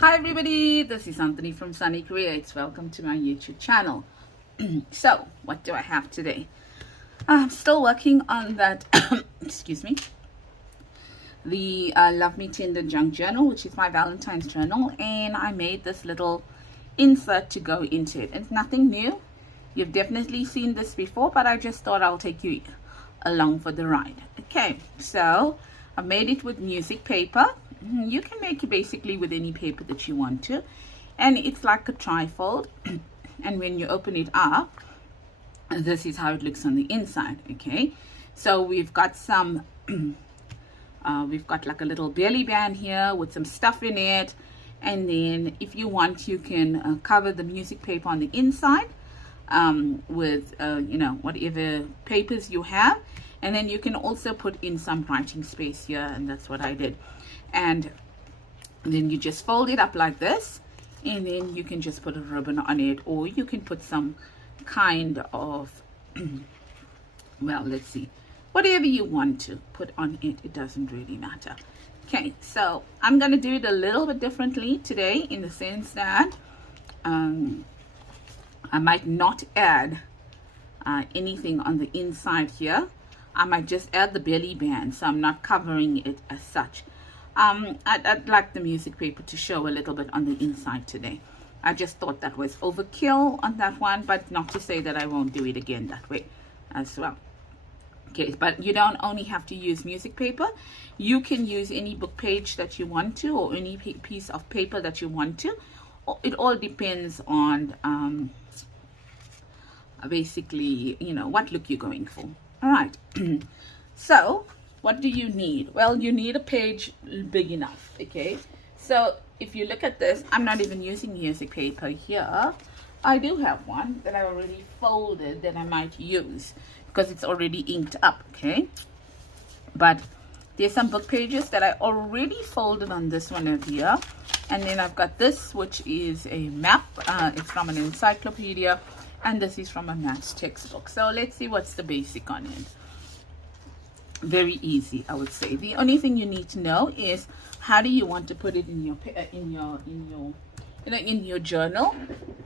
Hi everybody, this is Anthony from Sunny Creates. Welcome to my YouTube channel. So, what do I have today? I'm still working on that, excuse me, the Love Me Tender Junk Journal, which is my Valentine's journal, and I made this little insert to go into it. It's nothing new. You've definitely seen this before, but I just thought I'll take you along for the ride. Okay, so I made it with music paper. You can make it basically with any paper that you want to, and it's like a trifold. And when you open it up, this is how it looks on the inside. Okay, so we've got some we've got like a little belly band here with some stuff in it, and then if you want, you can cover the music paper on the inside with you know, whatever papers you have, and then you can also put in some writing space here, and that's what I did. And then you just fold it up like this, and then you can just put a ribbon on it, or you can put some kind of well, let's see, whatever you want to put on it, it doesn't really matter. Okay, so I'm gonna do it a little bit differently today, in the sense that I might not add anything on the inside here. I might just add the belly band, so I'm not covering it as such. I'd like the music paper to show a little bit on the inside today. I just thought that was overkill on that one, but not to say that I won't do it again that way as well. Okay, but you don't only have to use music paper. You can use any book page that you want to, or any piece of paper that you want to. It all depends on basically, you know, what look you're going for. All right. So what do you need? Well, you need a page big enough. Okay, so if you look at this, I'm not even using music paper here. I do have one that I already folded that I might use because it's already inked up. Okay, but there's some book pages that I already folded on this one over here, and then I've got this, which is a map. It's from an encyclopedia, and this is from a maths textbook. So let's see what's the basic on it. Very easy, I would say. The only thing you need to know is how do you want to put it in your journal.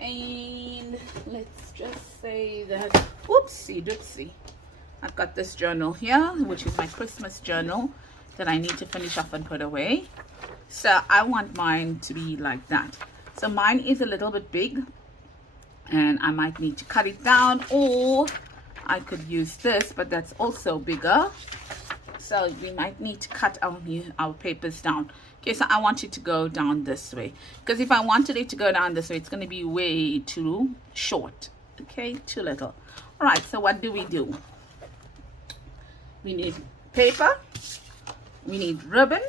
And let's just say that, whoopsie doopsie, I've got this journal here, which is my Christmas journal that I need to finish off and put away. So I want mine to be like that. So mine is a little bit big, and I might need to cut it down, or I could use this, but that's also bigger. So we might need to cut our papers down. Okay, so I want it to go down this way, because if I wanted it to go down this way, it's going to be way too short. Okay, too little. All right, so what do? We need paper, we need ribbon,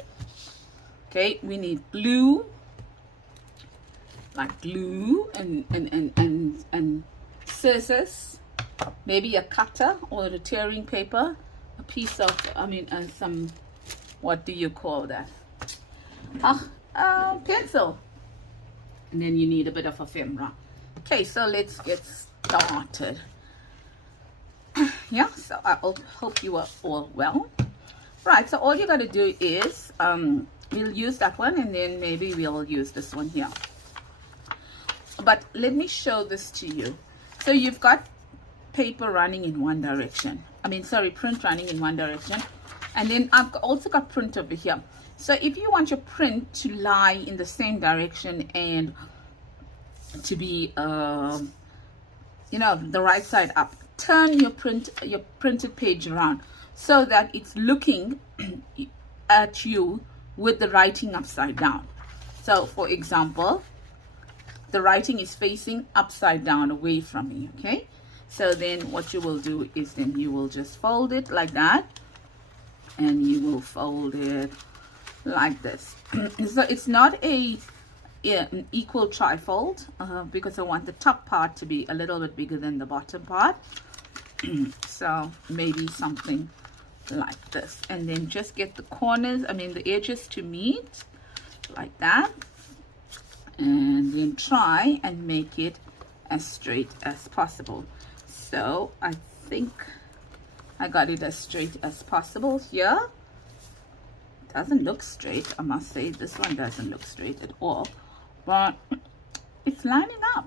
okay, we need glue, like glue, and scissors, maybe a cutter or a tearing paper, a piece of, some, what do you call that? Pencil. And then you need a bit of ephemera. Okay, so let's get started. Yeah, so I hope you are all well. Right, so all you got to do is, we'll use that one, and then maybe we'll use this one here. But let me show this to you. So you've got paper running in one direction. Print running in one direction. And then I've also got print over here. So if you want your print to lie in the same direction and to be, the right side up, turn your printed page around so that it's looking at you with the writing upside down. So for example, the writing is facing upside down away from me. Okay, so then what you will do is then you will just fold it like that, and you will fold it like this. So it's not an equal trifold, because I want the top part to be a little bit bigger than the bottom part. So maybe something like this, and then just get the corners, the edges to meet like that, and then try and make it as straight as possible. So I think I got it as straight as possible here. Doesn't look straight, I must say. This one doesn't look straight at all. but it's lining up.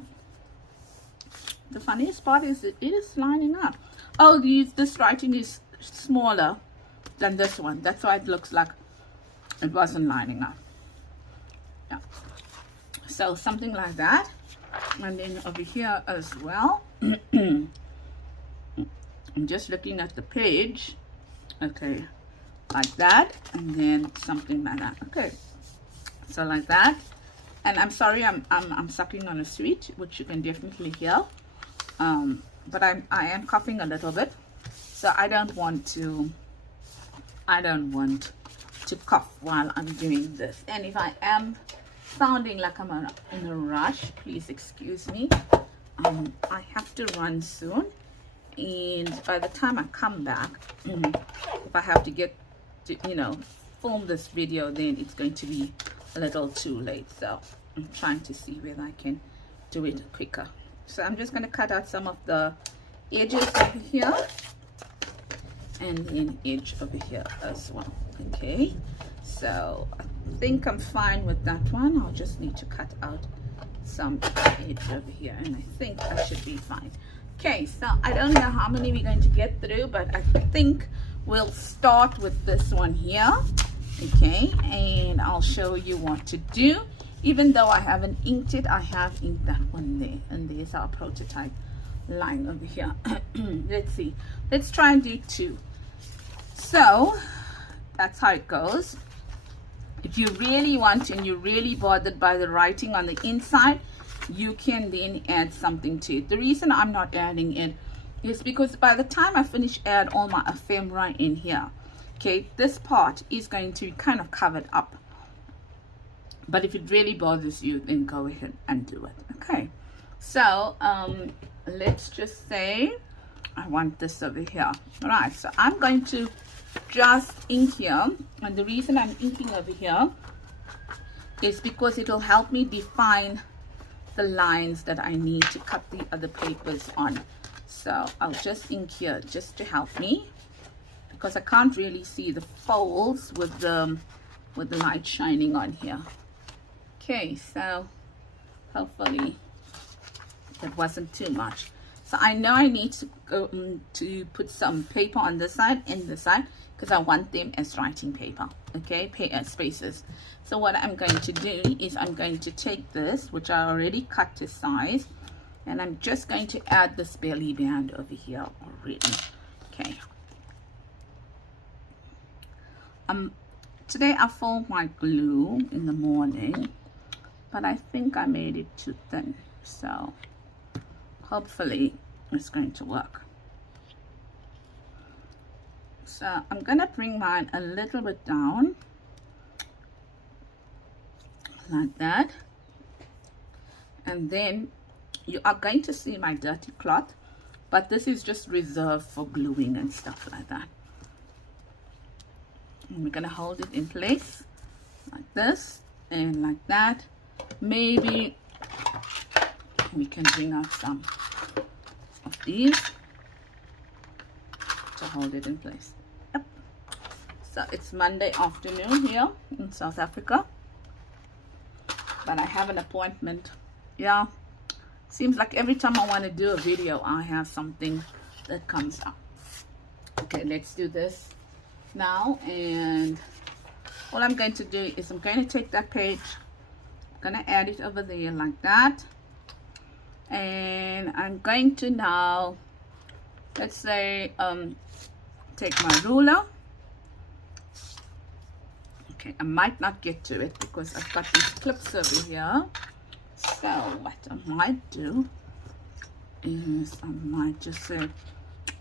The funniest part is it is lining up. Oh, this writing is smaller than this one. That's why it looks like it wasn't lining up. Yeah. So something like that. And then over here as well. I'm just looking at the page. Okay, like that, and then something like that. Okay, so like that. And I'm sorry, I'm sucking on a sweet, which you can definitely hear. But I am coughing a little bit, so I don't want to cough while I'm doing this. And if I am sounding like I'm in a rush, please excuse me. I have to run soon, and by the time I come back, if I have to get to, you know, film this video, then it's going to be a little too late. So I'm trying to see whether I can do it quicker. So I'm just going to cut out some of the edges over here, and then edge over here as well. Okay, so I think I'm fine with that one. I'll just need to cut out some edge over here, and I think I should be fine. Okay, so I don't know how many we're going to get through, but I think we'll start with this one here. Okay, and I'll show you what to do. Even though I haven't inked it, I have inked that one there, and there's our prototype line over here. Let's see, let's try and do 2. So that's how it goes. If you really want and you're really bothered by the writing on the inside, you can then add something to it. The reason I'm not adding it is because by the time I finish add all my ephemera in here, okay, this part is going to be kind of covered up. But if it really bothers you, then go ahead and do it. Okay, so let's just say I want this over here. All right, so I'm going to just ink here, and the reason I'm inking over here is because it will help me define the lines that I need to cut the other papers on. So I'll just ink here just to help me, because I can't really see the folds with the light shining on here. Okay, so hopefully that wasn't too much. So I know I need to go to put some paper on this side and this side, because I want them as writing paper. Okay, spaces. So what I'm going to do is I'm going to take this, which I already cut to size, and I'm just going to add this belly band over here already. Okay. Today I fold my glue in the morning, but I think I made it too thin, so hopefully it's going to work. So I'm gonna bring mine a little bit down like that, and then you are going to see my dirty cloth, but this is just reserved for gluing and stuff like that. And we're gonna hold it in place like this and like that. Maybe we can bring out some of these to hold it in place. Yep. So it's Monday afternoon here in South Africa, but I have an appointment. Yeah, seems like every time I want to do a video, I have something that comes up. Okay, let's do this now, and all I'm going to do is I'm going to take that page, I'm going to add it over there like that, and I'm going to now, let's say, take my ruler. Okay, I might not get to it because I've got these clips over here. So what I might do is I might just say,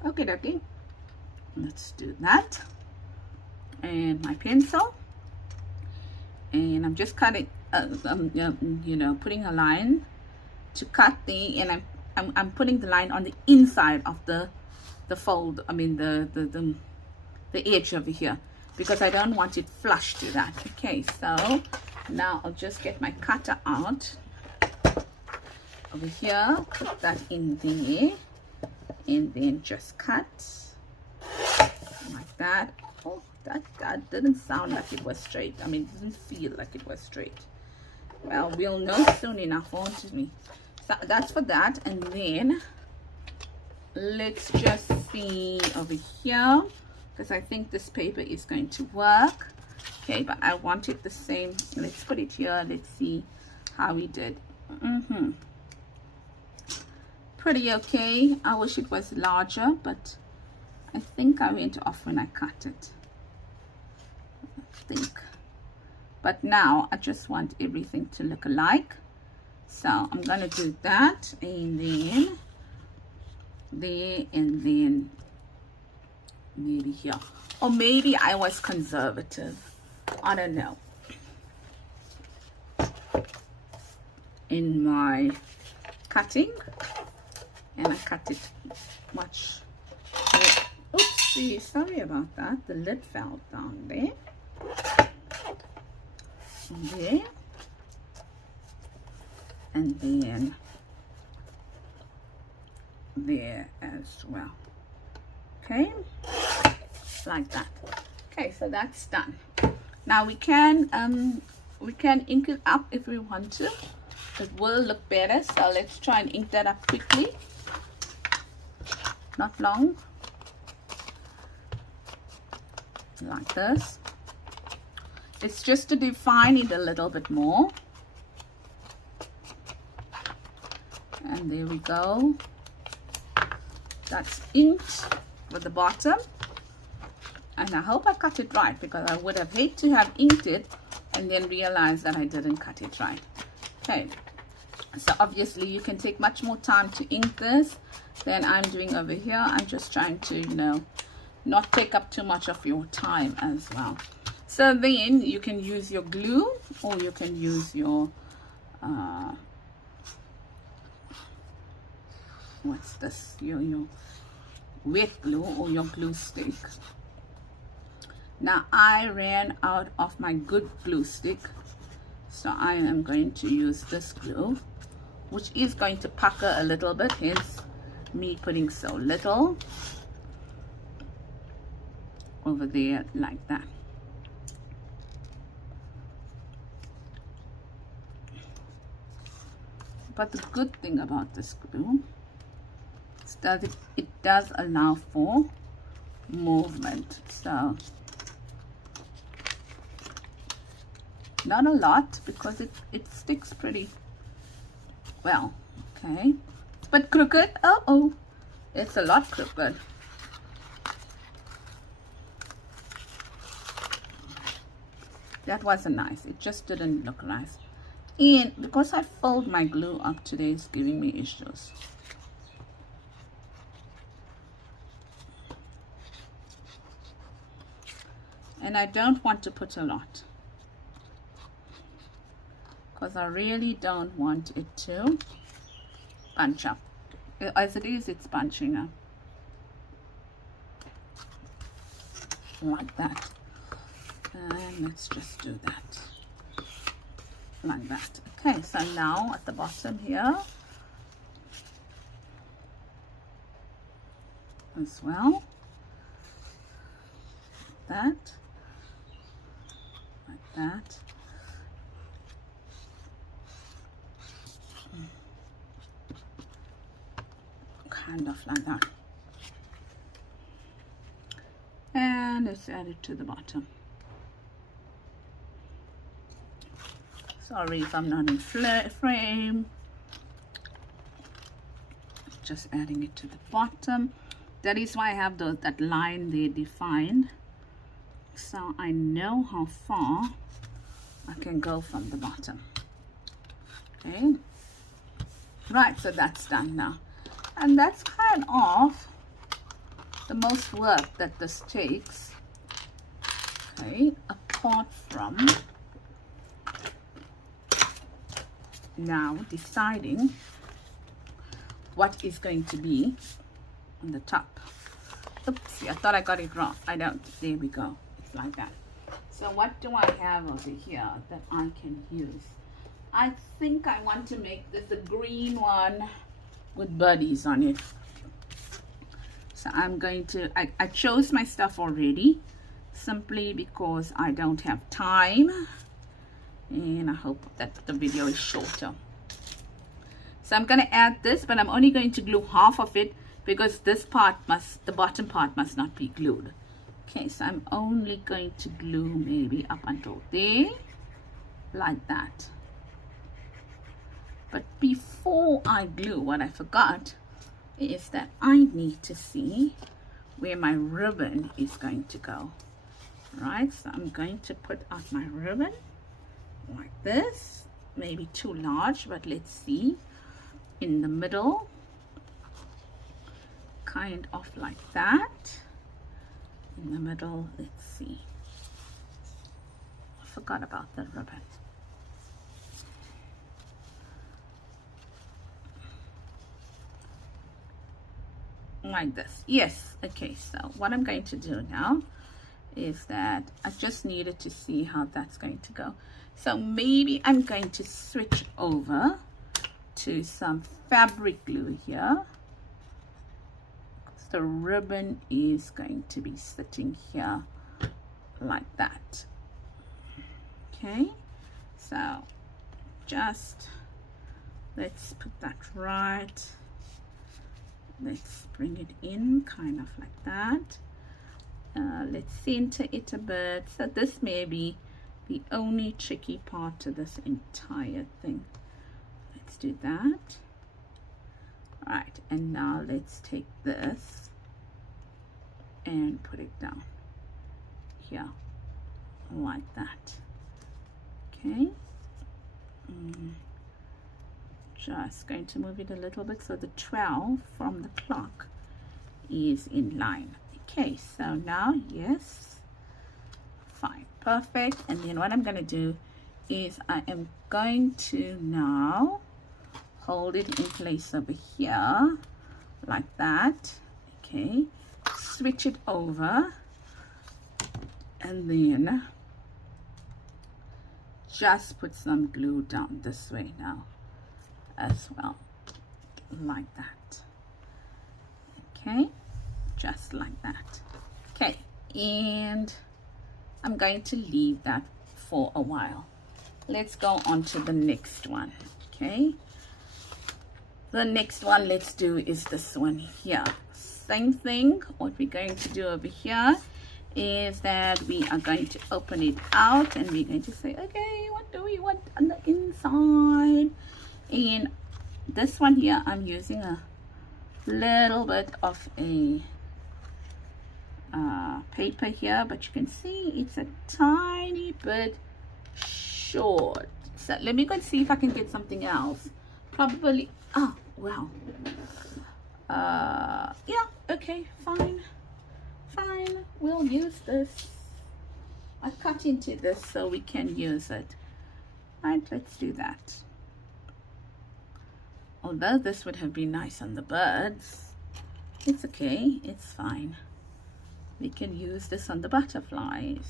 okay, let's do that. And my pencil, and I'm just cutting, you know, putting a line to cut the, and I'm putting the line on the inside of the fold. I mean the edge over here, because I don't want it flush to that. Okay, so now I'll just get my cutter out over here, put that in there, and then just cut like that. Oh, that didn't sound like it was straight. I mean, it didn't feel like it was straight. Well, we'll know soon enough, won't we? So that's for that. And then let's just see over here, because I think this paper is going to work. Okay, but I want it the same. Let's put it here. Let's see how we did. Pretty okay. I wish it was larger, but I think I went off when I cut it. I think. But now I just want everything to look alike. So I'm going to do that, and then there, and then maybe here. Or maybe I was conservative. I don't know. In my cutting, and I cut it much. Oopsie, sorry about that. The lid fell down there. There. And then there as well. Okay, like that. Okay, so that's done. Now we can ink it up if we want to. It will look better, so let's try and ink that up quickly. Not long. Like this. It's just to define it a little bit more. And there we go. That's inked with the bottom. And I hope I cut it right, because I would have hated to have inked it and then realize that I didn't cut it right. Okay, so obviously you can take much more time to ink this than I'm doing over here. I'm just trying to, you know, not take up too much of your time as well. So then you can use your glue, or you can use your what's this, your wet glue, or your glue stick. Now I ran out of my good glue stick, so I am going to use this glue, which is going to pucker a little bit, hence me putting so little over there like that. But the good thing about this glue is that it does allow for movement. So not a lot, because it sticks pretty well. Okay, but crooked. Oh, it's a lot crooked. That wasn't nice. It just didn't look nice. And because I fold my glue up today, it's giving me issues. And I don't want to put a lot, because I really don't want it to bunch up. As it is, it's bunching up like that. And let's just do that like that. Okay, so now at the bottom here as well, like that. Kind of like that. And let's add it to the bottom. Sorry if I'm not in frame. Just adding it to the bottom. That is why I have that line there defined, so I know how far I can go from the bottom. Okay, right, so that's done now. And that's kind of the most work that this takes. Okay, apart from now deciding what is going to be on the top. Oopsie, I thought I got it wrong. I don't. There we go. It's like that. So what do I have over here that I can use? I think I want to make this a green one with buddies on it. So I'm going to, I chose my stuff already, simply because I don't have time and I hope that the video is shorter. So I'm going to add this, but I'm only going to glue half of it because this part must, the bottom part must not be glued. Okay, so I'm only going to glue maybe up until there, like that. But before I glue, what I forgot is that I need to see where my ribbon is going to go. Right, so I'm going to put out my ribbon like this, maybe too large, but let's see. In the middle, kind of like that. In the middle, let's see. I forgot about the ribbon. Like this. Yes. Okay, so what I'm going to do now is that I just needed to see how that's going to go. So maybe I'm going to switch over to some fabric glue here. The ribbon is going to be sitting here like that. Okay, so just let's put that right. Let's bring it in kind of like that. Let's center it a bit. So this may be the only tricky part to this entire thing. Let's do that. Right, and now let's take this and put it down here like that. Okay, just going to move it a little bit so the 12 from the clock is in line. Okay, so now, yes, fine, perfect. And then what I'm going to do is I am going to now hold it in place over here like that. Okay, switch it over and then just put some glue down this way now as well, like that. Okay, just like that. Okay, and I'm going to leave that for a while. Let's go on to the next one. Okay, the next one let's do is this one here. Same thing. What we're going to do over here is that we are going to open it out and we're going to say, okay, what do we want on the inside? And this one here, I'm using a little bit of a paper here, but you can see it's a tiny bit short. So let me go and see if I can get something else. Probably, oh wow, yeah, okay, fine, we'll use this. I cut into this so we can use it. Right, let's do that. Although this would have been nice on the birds, it's okay, it's fine. We can use this on the butterflies.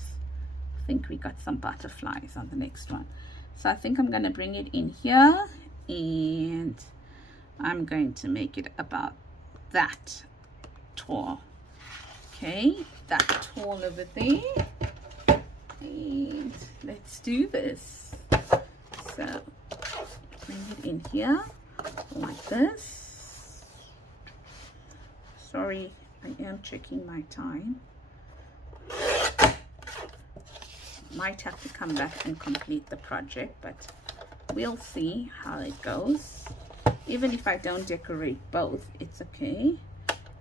I think we got some butterflies on the next one. So I think I'm going to bring it in here and I'm going to make it about that tall. Okay, that tall over there. And let's do this. So bring it in here like this. Sorry, I am checking my time. Might have to come back and complete the project, but we'll see how it goes. Even if I don't decorate both, it's okay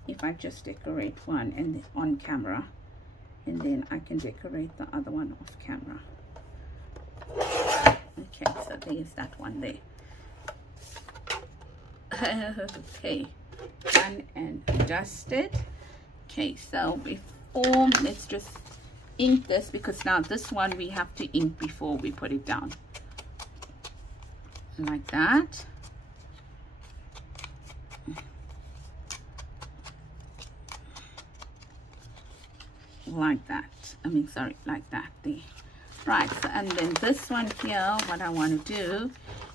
if I just decorate one and on camera, and then I can decorate the other one off camera. Okay, so there's that one there. Okay, done and dusted. Okay, so before, let's just ink this, because now this one we have to ink before we put it down like that. Like that, I mean, sorry, like that there. Right, so, and then this one here, what I want to do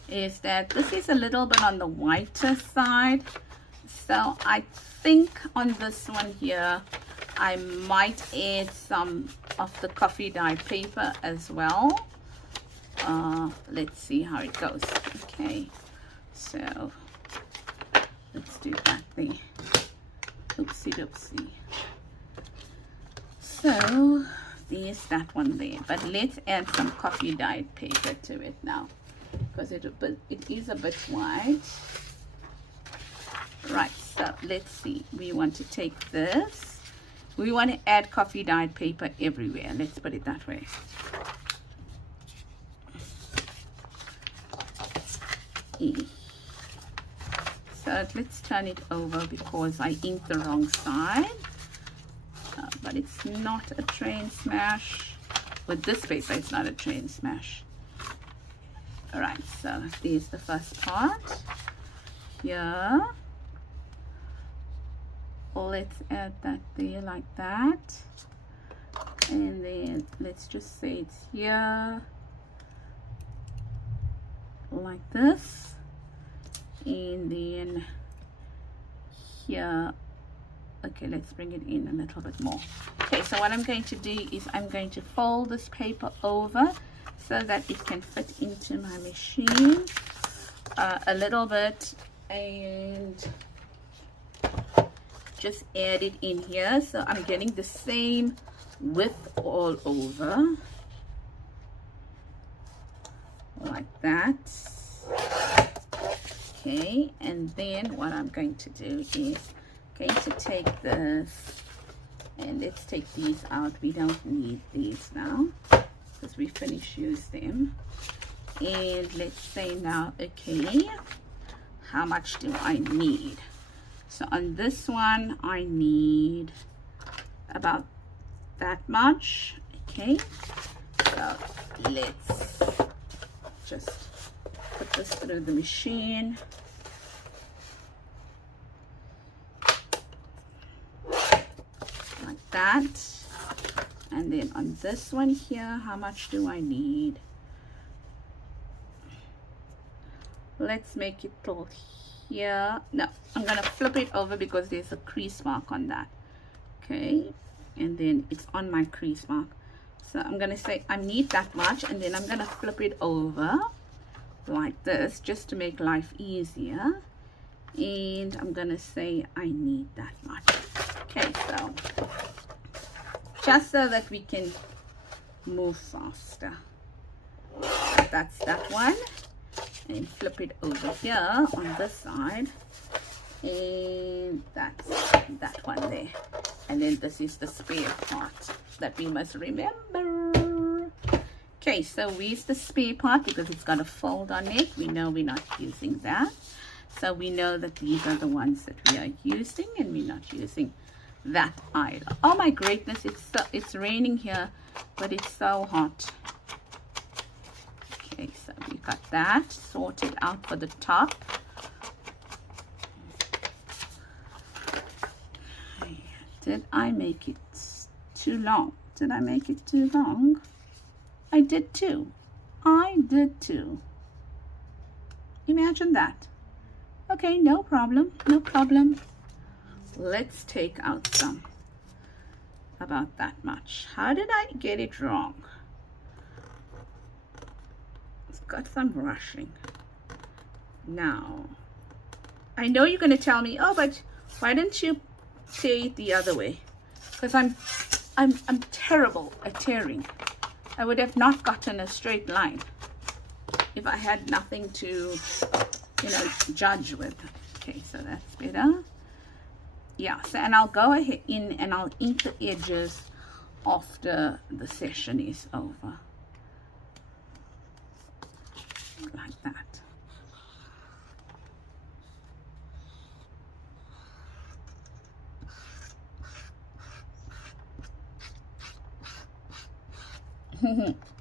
is that this is a little bit on the whiter side, so I think on this one here I might add some of the coffee dye paper as well. let's see how it goes. Okay, so let's do that there. Oopsie doopsie. So there's that one there, but let's add some coffee dyed paper to it now, because it is a bit white. Right, so let's see. We want to take this. We want to add coffee dyed paper everywhere. Let's put it that way. So let's turn it over because I inked the wrong side. But it's not a train smash. With this paper, it's not a train smash. Alright, so there's the first part. Here. Let's add that there like that. And then let's just say it's here. Like this. And then here. Okay, let's bring it in a little bit more. Okay, so what I'm going to do is I'm going to fold this paper over so that it can fit into my machine a little bit, and just add it in here. So I'm getting the same width all over, like that. Okay, and then what I'm going to do is going to take this, and let's take these out. We don't need these now because we finished using them. And let's say now, okay, how much do I need? So on this one I need about that much. Okay, so let's just put this through the machine. That. And then on this one here, how much do I need? Let's make it till here. No, I'm gonna flip it over because there's a crease mark on that. Okay, and then it's on my crease mark, so I'm gonna say I need that much, and then I'm gonna flip it over like this just to make life easier, and I'm gonna say I need that much. Okay, so just so that we can move faster. That's that one. And flip it over here on this side. And that's that one there. And then this is the spare part that we must remember. Okay, so where's the spare part? Because it's got a fold on it. We know we're not using that. So we know that these are the ones that we are using, and we're not using that either. Oh my greatness, it's raining here, but it's so hot. Okay, so we got that sorted out for the top. Did I make it too long? Did I make it too long? I did too. I did too. Imagine that. Okay, no problem, no problem. Let's take out some, about that much. How did I get it wrong? It's got some rushing. Now, I know you're going to tell me, oh, but why didn't you say it the other way? Because I'm terrible at tearing. I would have not gotten a straight line if I had nothing to, you know, judge with. Okay, so that's better. Yeah, so and I'll go ahead in and I'll ink the edges after the session is over. Like that.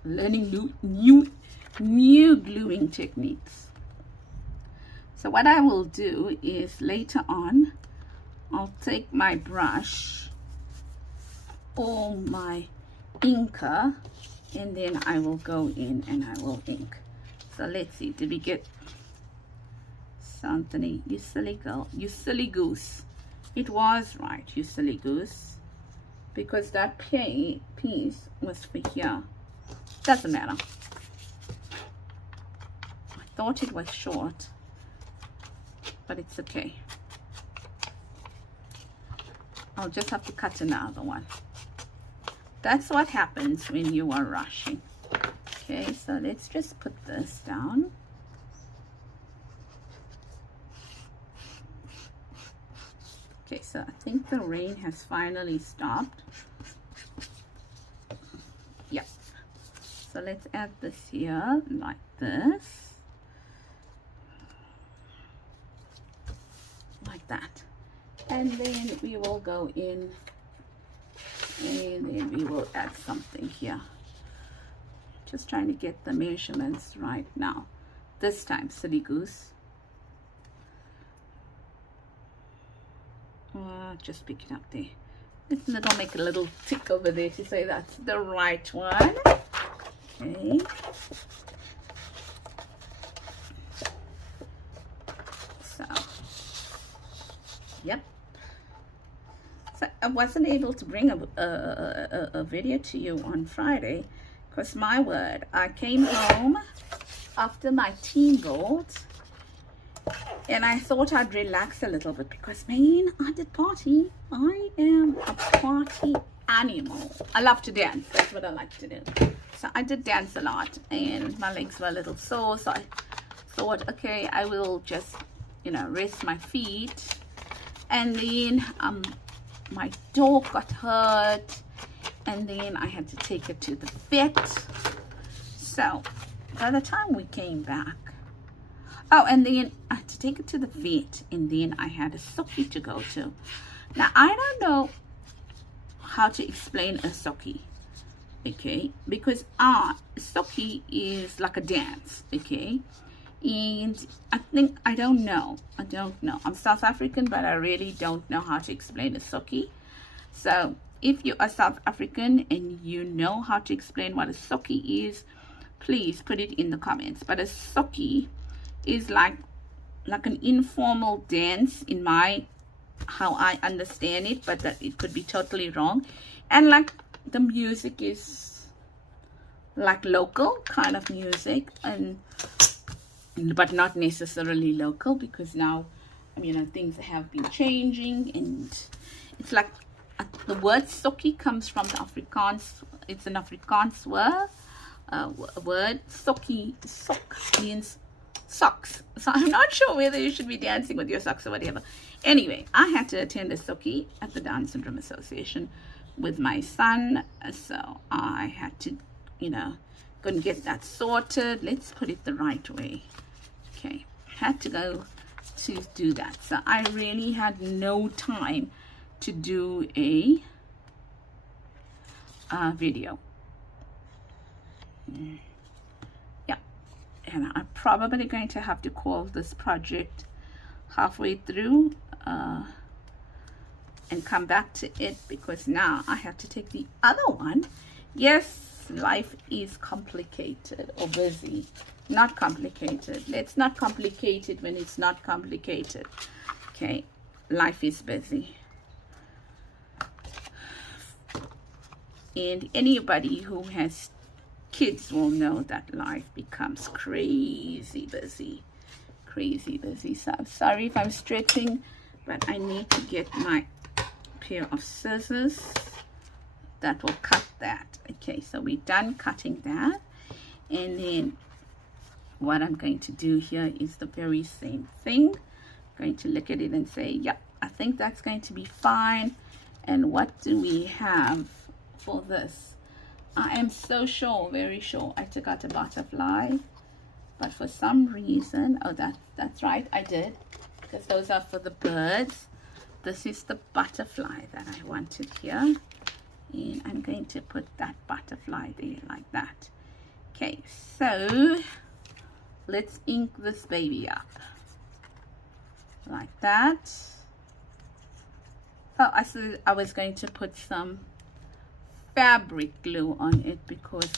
Learning new gluing techniques. So what I will do is later on I'll take my brush or my inker, and then I will go in and I will ink. So let's see, did we get something? You silly girl, you silly goose. It was right, you silly goose, because that piece was for here. Doesn't matter. thought it was short, but it's okay. I'll just have to cut another one. That's what happens when you are rushing. Okay, so let's just put this down. Okay, so I think the rain has finally stopped. Yeah. So let's add this here like this. Like that. And then we will go in and then we will add something here. Just trying to get the measurements right now. This time, silly goose. Just pick it up there. It'll make a little tick over there to say that's the right one. Okay. So, yep. So I wasn't able to bring a video to you on Friday because, my word, I came home after my team vote and I thought I'd relax a little bit because, man, I did party. I am a party animal. I love to dance. That's what I like to do. So I did dance a lot and my legs were a little sore. So I thought, okay, I will just, you know, rest my feet. And then my dog got hurt. And then I had to take it to the vet. So by the time we came back, oh, and then I had to take it to the vet, and then I had a socky to go to. Now, I don't know how to explain a socky, okay? Because socky is like a dance, okay? And I don't know. I'm South African, but I really don't know how to explain a socky. So if you are South African and you know how to explain what a socky is, please put it in the comments. But a socky is like an informal dance in how I understand it, but that it could be totally wrong. And like the music is like local kind of music, but not necessarily local, because now, you know, things have been changing, and it's like the word socky comes from the Afrikaans. It's an Afrikaans word. Socky, sok means socks. So I'm not sure whether you should be dancing with your socks or whatever. Anyway, I had to attend a socky at the Down Syndrome Association with my son, so I had to, you know, go and get that sorted. Let's put it the right way. Okay, had to go to do that. So I really had no time to do a video. Yeah, and I'm probably going to have to call this project halfway through and come back to it, because now I have to take the other one. Yes, life is complicated or busy. Not complicated. Let's not complicate it when it's not complicated. Okay, life is busy. And anybody who has kids will know that life becomes crazy busy. Crazy busy. So I'm sorry if I'm stretching, but I need to get my pair of scissors that will cut that. Okay, so we're done cutting that. And then what I'm going to do here is the very same thing. I'm going to look at it and say, yeah, I think that's going to be fine. And what do we have for this? I am so sure, very sure, I took out a butterfly, but for some reason, oh, that's right, I did, because those are for the birds. This is the butterfly that I wanted here, and I'm going to put that butterfly there like that. Okay, so let's ink this baby up like that. Oh, I said I was going to put some fabric glue on it because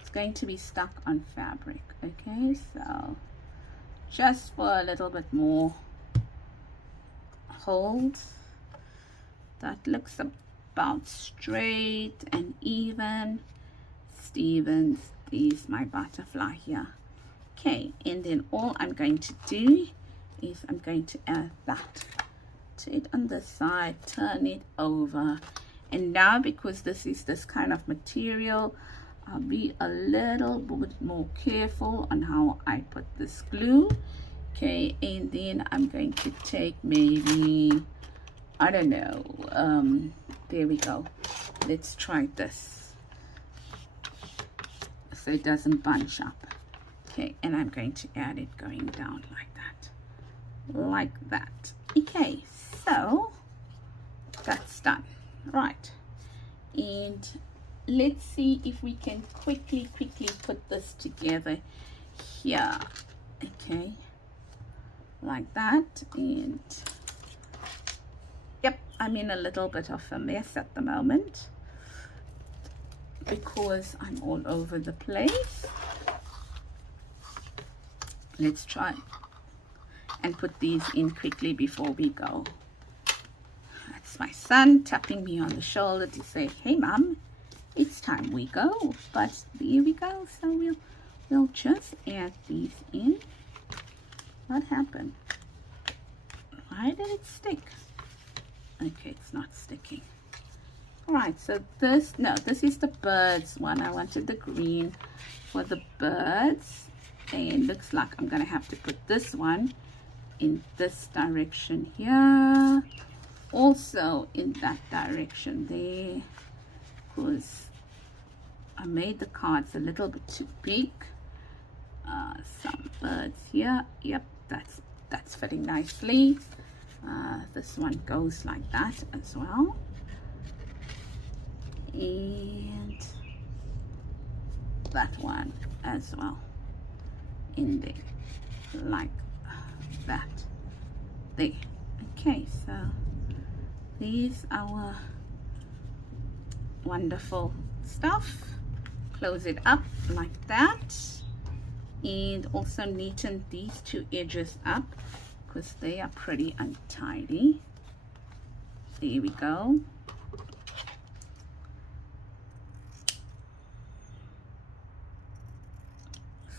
it's going to be stuck on fabric. Okay, so just for a little bit more hold. That looks about straight and even. Stevens is my butterfly here. Okay, and then all I'm going to do is I'm going to add that to it on the side, turn it over. And now, because this is this kind of material, I'll be a little bit more careful on how I put this glue. Okay, and then I'm going to take maybe, I don't know, there we go. Let's try this so it doesn't bunch up. Okay, and I'm going to add it going down like that. Okay, so that's done. Right, and let's see if we can quickly put this together here. Okay, like that. And yep, I'm in a little bit of a mess at the moment because I'm all over the place. Let's try and put these in quickly before we go. That's my son tapping me on the shoulder to say, hey mom, it's time we go. But here we go. So we'll just add these in. What happened? Why did it stick? Okay, it's not sticking. All right, so this is the birds one. I wanted the green for the birds, and looks like I'm gonna have to put this one in this direction here, also in that direction there, because I made the cards a little bit too big. Some birds here. Yep, that's fitting nicely. This one goes like that as well, and that one as well in there like that there. Okay, so these our wonderful stuff. Close it up like that, and also neaten these two edges up because they are pretty untidy. There we go.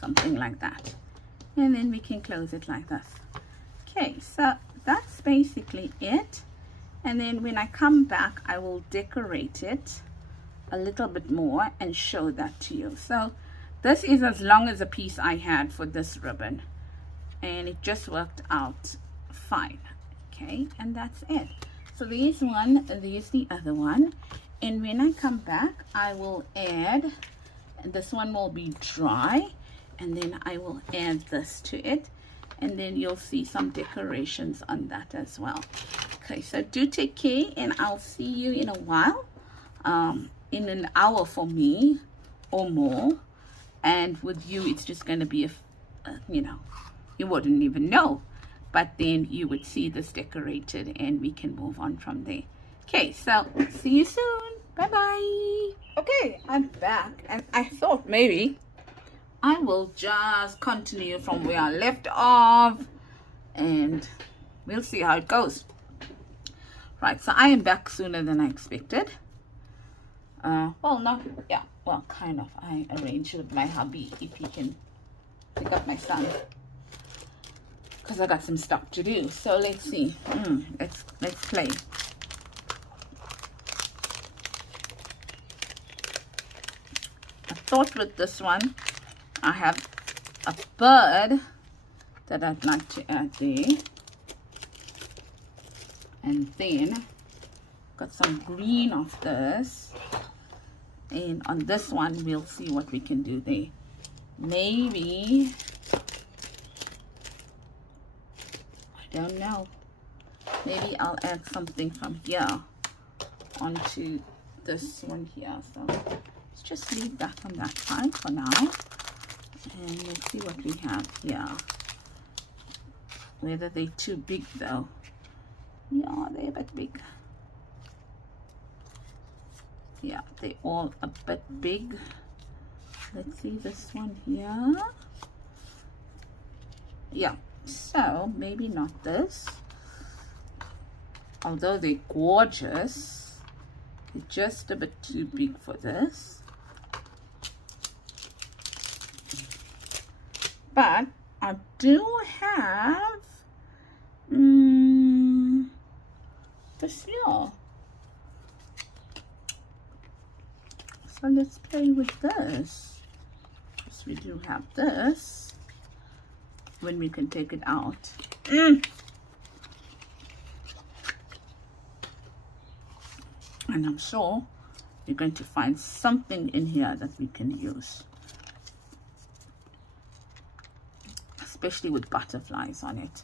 Something like that, and then we can close it like this. Okay, so that's basically it. And then when I come back, I will decorate it a little bit more and show that to you. So this is as long as a piece I had for this ribbon, and it just worked out fine. Okay, and that's it. So there's one, there's the other one, and when I come back, I will add, and this one will be dry, and then I will add this to it, and then you'll see some decorations on that as well. Okay, so do take care, and I'll see you in a while, in an hour for me or more. And with you, it's just going to be you know, you wouldn't even know, but then you would see this decorated, and we can move on from there. Okay, so see you soon. Bye bye. Okay, I'm back, and I thought maybe I will just continue from where I left off, and we'll see how it goes. Right, so I am back sooner than I expected. Well, not, yeah, well, kind of. I arranged with my hubby if he can pick up my son, because I got some stuff to do. So let's see. Let's play. I thought with this one, I have a bird that I'd like to add there. And then got some green of this. And on this one, we'll see what we can do there. Maybe, I don't know. Maybe I'll add something from here onto this one here. So let's just leave that on that side for now. And let's see what we have here. Whether they're too big though. Yeah, they're a bit big. Yeah, they're all a bit big. Let's see this one here. Yeah, so maybe not this. Although they're gorgeous, they're just a bit too big for this. But I do have this here. So let's play with this. Yes, we do have this when we can take it out. And I'm sure you're going to find something in here that we can use, especially with butterflies on it,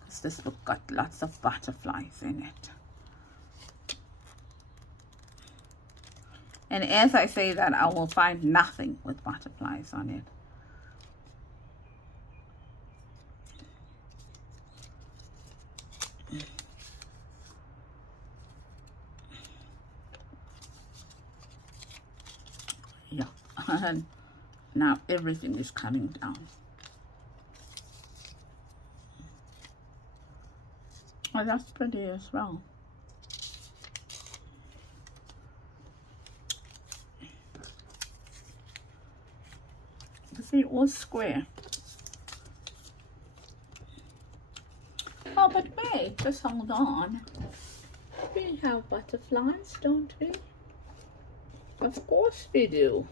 because this book got lots of butterflies in it. And as I say that, I will find nothing with butterflies on it. Yeah, and now everything is coming down. Oh, that's pretty as well. See, all square. Oh, but wait, just hold on. We have butterflies, don't we? Of course we do.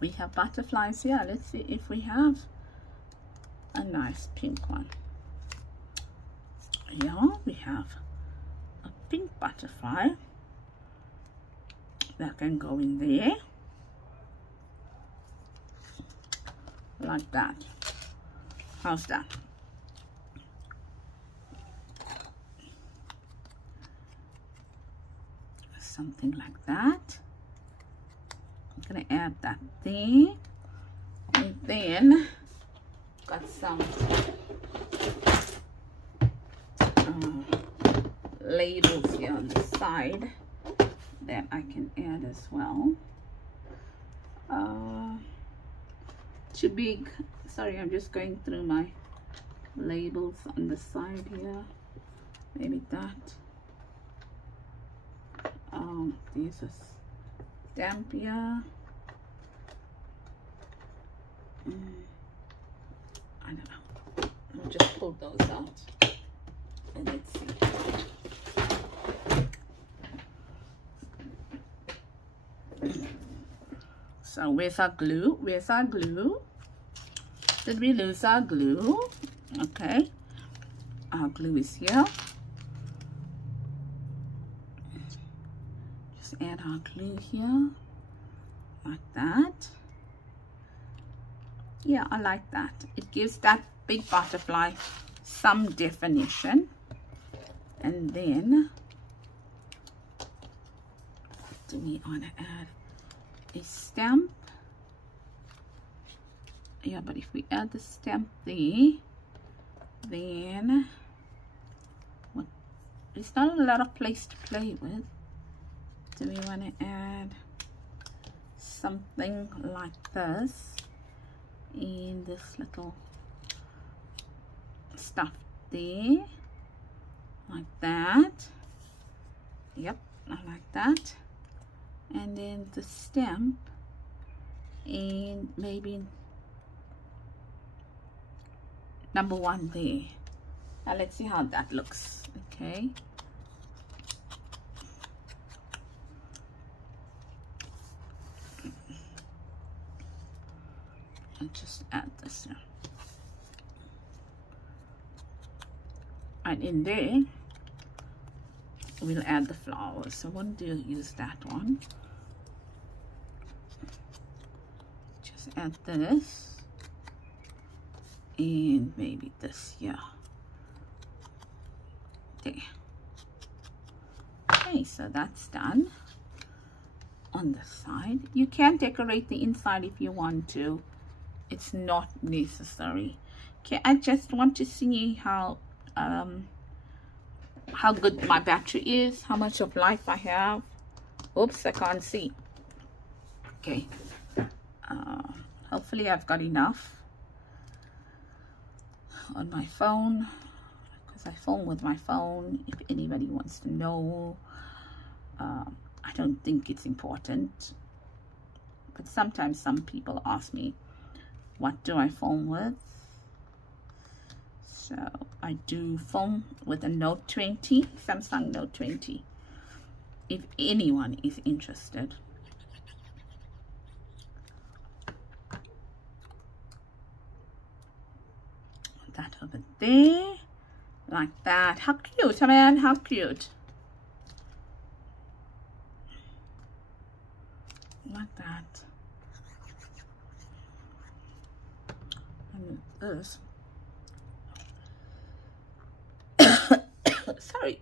We have butterflies here. Let's see if we have a nice pink one. Yeah, we have a pink butterfly that can go in there like that. How's that? Something like that. I'm gonna add that there, and then got some labels here on the side that I can add as well. Too big. Sorry, I'm just going through my labels on the side here. Maybe that. There's a stamp here. I don't know. I'll just pull those out and let's see. So where's our glue? Where's our glue? Did we lose our glue? Okay. Our glue is here. Just add our glue here. Like that. Yeah, I like that. It gives that big butterfly some definition. And then, do we want to add a stamp? Yeah, but if we add the stamp there, then what? There's not a lot of place to play with. Do we want to add something like this in this little stuff there, like that? Yep, I like that. And then the stamp, and maybe number 1 there. Now let's see how that looks. Okay. And just add this now. And in there, we'll add the flowers. So I want to use that one. Just add this. And maybe this here. There. Okay, so that's done on the side. You can decorate the inside if you want to. It's not necessary. Okay, I just want to see how good my battery is, how much of life I have. Oops, I can't see. Okay, hopefully I've got enough on my phone, because I film with my phone. If anybody wants to know, I don't think it's important. But sometimes some people ask me, what do I film with? So I do film with a Note 20, Samsung Note 20, if anyone is interested. That over there, like that. How cute, man, how cute. Like that. And this. Sorry.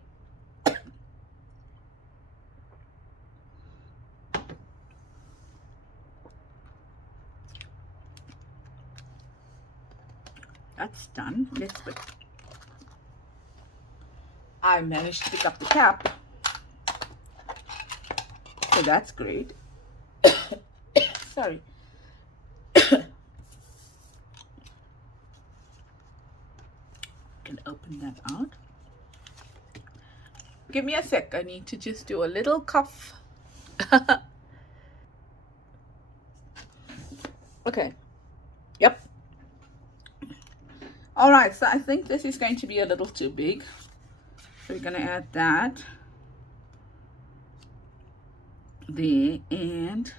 That's done. Let's put. I managed to pick up the cap, so that's great. Sorry. Can open that out. Give me a sec. I need to just do a little cough. Okay. Yep. All right. So I think this is going to be a little too big. So we're going to add that there, and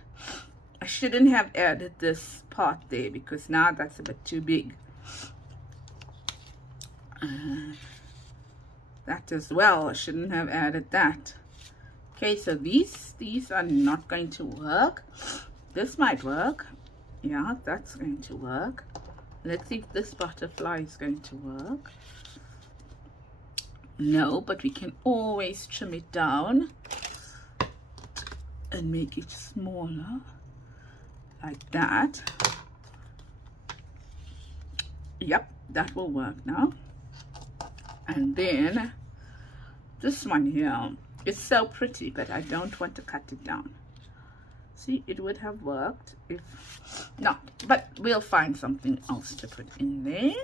I shouldn't have added this part there because now that's a bit too big. That as well, I shouldn't have added that. Okay, so these are not going to work. This might work. Yeah, that's going to work. Let's see if this butterfly is going to work. No, but we can always trim it down and make it smaller, like that. Yep, that will work now. And then this one here is so pretty, but I don't want to cut it down. See, it would have worked if not, but we'll find something else to put in there.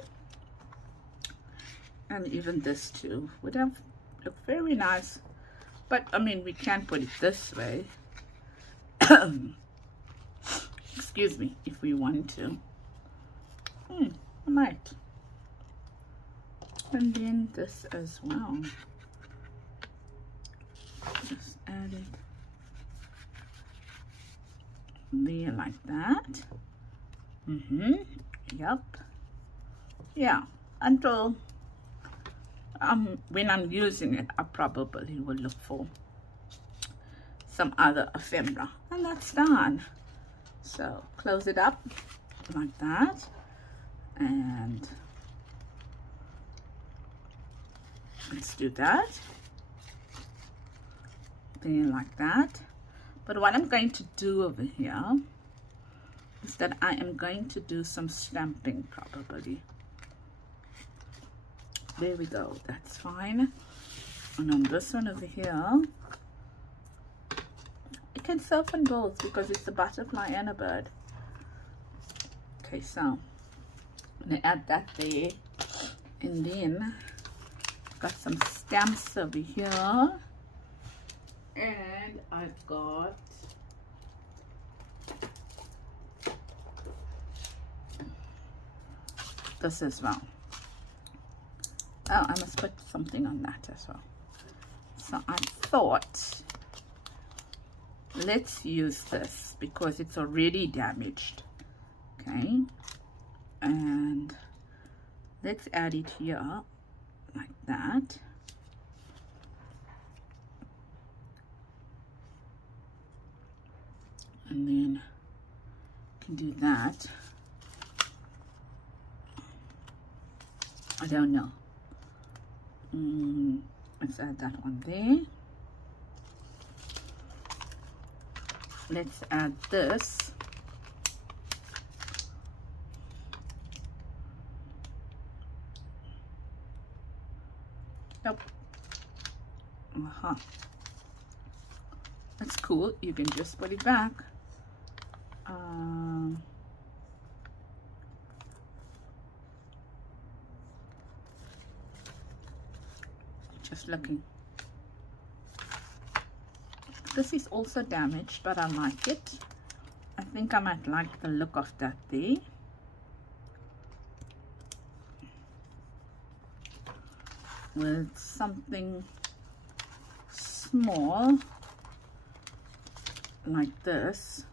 And even this too would have looked very nice, but I mean, we can put it this way. Excuse me, if we want to. I might. And then this as well. Just add it there like that. Yep. Yeah, until when I'm using it, I probably will look for some other ephemera, and that's done. So close it up like that, and let's do that then like that. But what I'm going to do over here is that I am going to do some stamping probably. There we go, that's fine. And on this one over here, it can serve on both because it's a butterfly and a bird. Okay, so I'm gonna add that there, and then got some stamps over here, and I've got this as well. Oh, I must put something on that as well. So I thought, let's use this because it's already damaged. Okay, and let's add it here like that. And then can do that. I don't know. Let's add that one there. Let's add this. Yep. That's cool. You can just put it back. Just looking. This is also damaged, but I like it. I think I might like the look of that there. With something small like this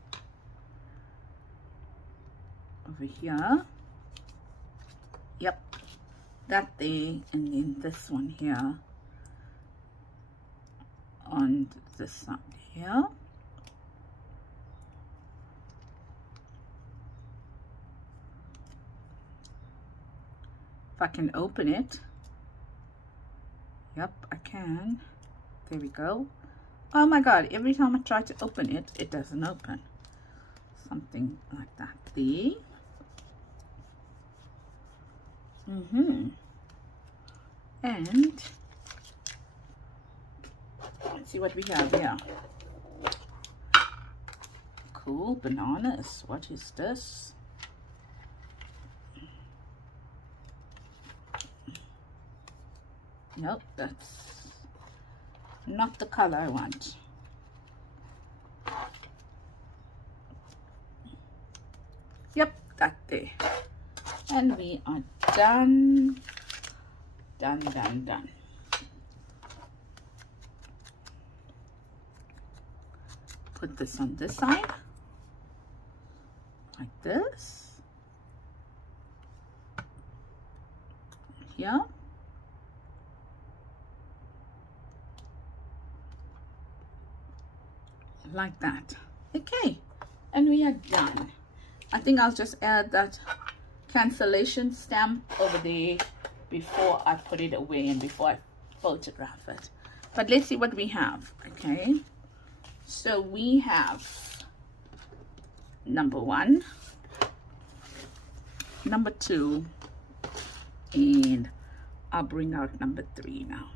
over here. Yep, that there, and then this one here on this side here. If I can open it. Yep, I can. There we go. Oh my god, every time I try to open it, it doesn't open. Something like that there. And let's see what we have here. Cool, bananas. What is this? Nope, that's not the color I want. Yep, that there. And we are done. Done. Put this on this side. Like this. Here. Like that. Okay, and we are done. I think I'll just add that cancellation stamp over there before I put it away and before I photograph it. But let's see what we have. Okay, so we have number 1, number 2, and I'll bring out number 3 now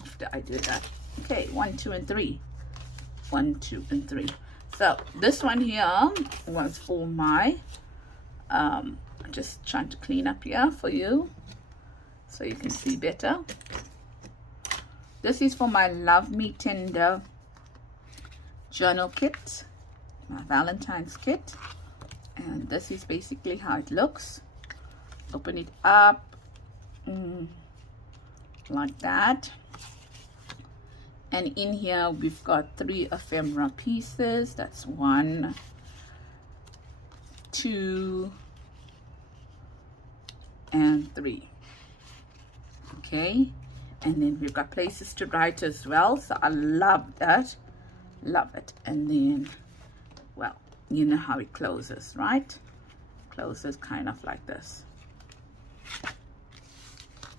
after I do that. Okay, 1, 2, and 3. 1, 2, and 3. So this one here was for my just trying to clean up here for you so you can see better. This is for my Love Me Tender journal kit, my Valentine's kit, and this is basically how it looks. Open it up like that. And in here we've got 3 ephemera pieces. That's 1, 2, and 3. Okay, and then we've got places to write as well, so I love that. Love it. And then, well, you know how it closes, right? Closes kind of like this.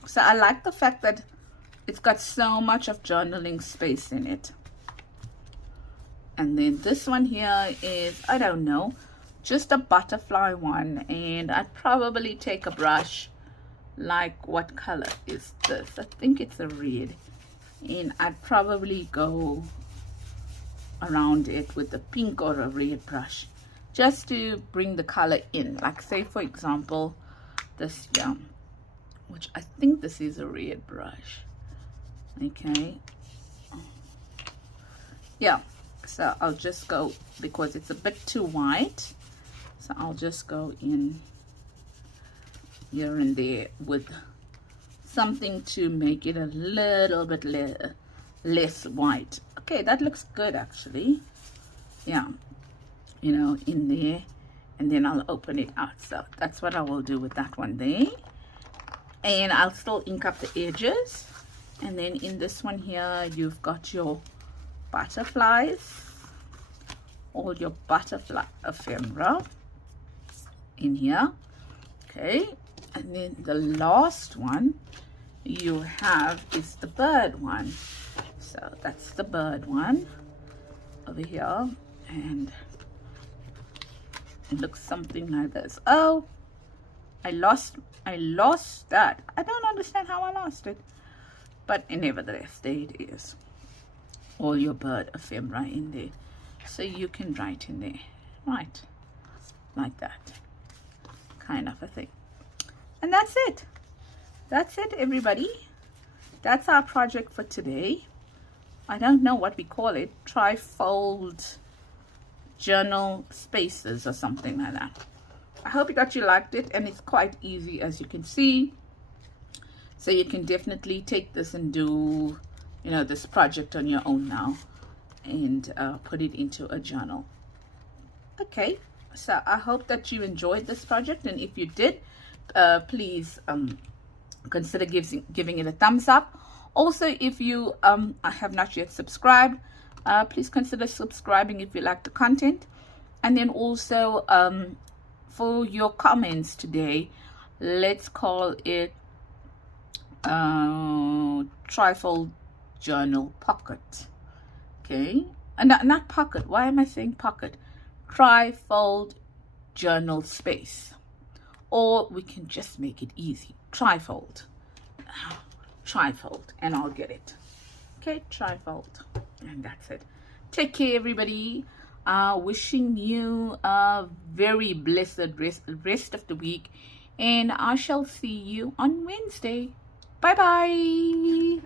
So I like the fact that it's got so much of journaling space in it. And then this one here is, I don't know, just a butterfly one, and I'd probably take a brush. Like, what color is this? I think it's a red, and I'd probably go around it with a pink or a red brush just to bring the color in. Like, say for example this here, which I think this is a red brush. Okay, yeah, so I'll just go, because it's a bit too white, so I'll just go in here and there with something to make it a little bit less white. Okay, that looks good actually. Yeah, you know, in there, and then I'll open it out. So that's what I will do with that one there, and I'll still ink up the edges. And then in this one here, you've got your butterflies, all your butterfly ephemera in here. Okay, and then the last one you have is the bird one. So that's the bird one over here, and it looks something like this. Oh, I lost that. I don't understand how I lost it. But nevertheless, there it is. All your bird ephemera in there. So you can write in there. Right. Like that. Kind of a thing. And that's it. That's it, everybody. That's our project for today. I don't know what we call it. Trifold journal spaces or something like that. I hope you liked it, and it's quite easy, as you can see. So you can definitely take this and do, you know, this project on your own now, and put it into a journal. Okay, so I hope that you enjoyed this project, and if you did, please consider giving it a thumbs up. Also, if you have not yet subscribed, please consider subscribing if you like the content. And then also, for your comments today, let's call it trifold journal pocket. Okay, not pocket. Why am I saying pocket? Trifold journal space. Or we can just make it easy. Trifold. Trifold, and I'll get it. Okay, trifold. And that's it. Take care, everybody. Wishing you a very blessed rest of the week. And I shall see you on Wednesday. Bye-bye.